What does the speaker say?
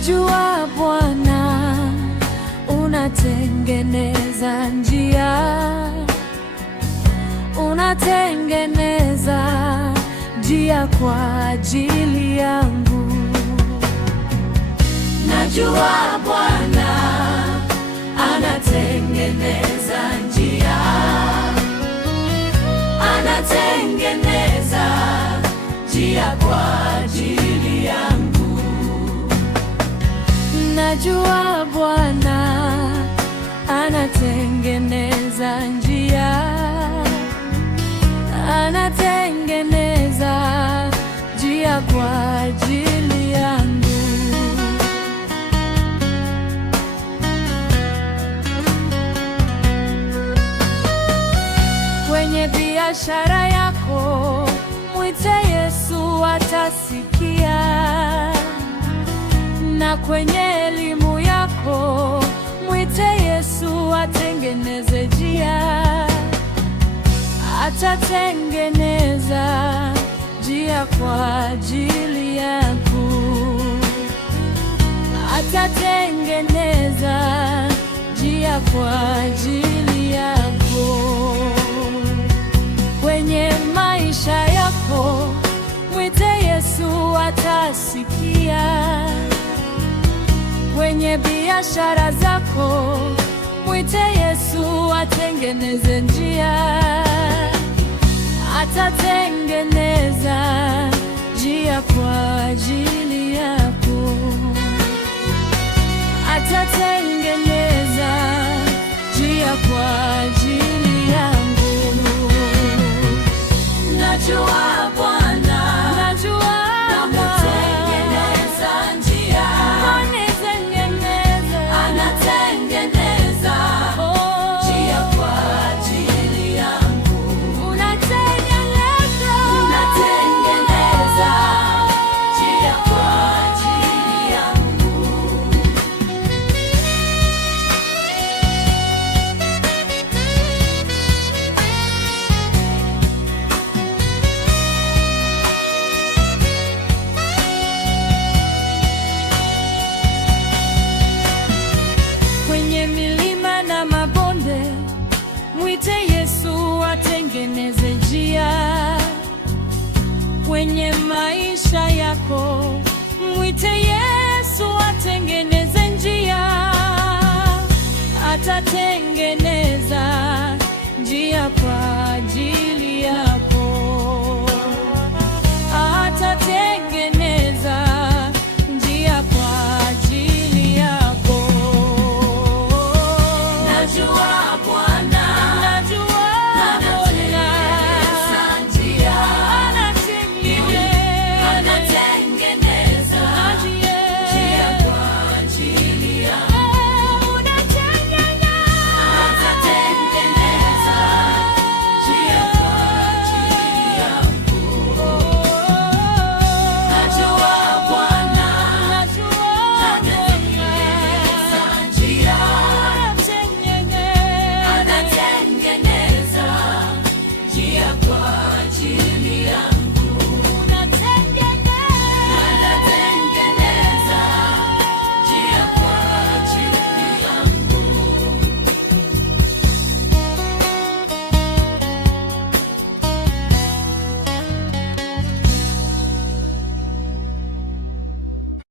Najua Bwana unatengeneza njia, unatengeneza njia kwa ajili yangu. Najua Bwana anatengeneza njia, anatengeneza njia kwa ajili yangu. Najua Bwana anatengeneza njia, anatengeneza njia kwa ajili yangu. Kwenye biashara yako mwite Yesu, atasikia. Na kwenye elimu yako mwite Yesu, atengeneze njia. Atatengeneza njia kwa ajili yako, atatengeneza njia kwa ajili yako. Kwenye maisha yako mwite Yesu, atasikia. Kwenye biashara zako mwite Yesu, atengeneze njia. Atatengeneza njia kwa ajili yako, atatengeneza njia kwa ajili yangu. Najua Bwana, najua anatengeneza njia, anatengeneza njia kwa ajili yangu. Unatengeneza njia kwa ajili yangu. Kwenye milima na mabonde mwite Yesu, atengeneze njia. Kwenye maisha yako mwite Yesu.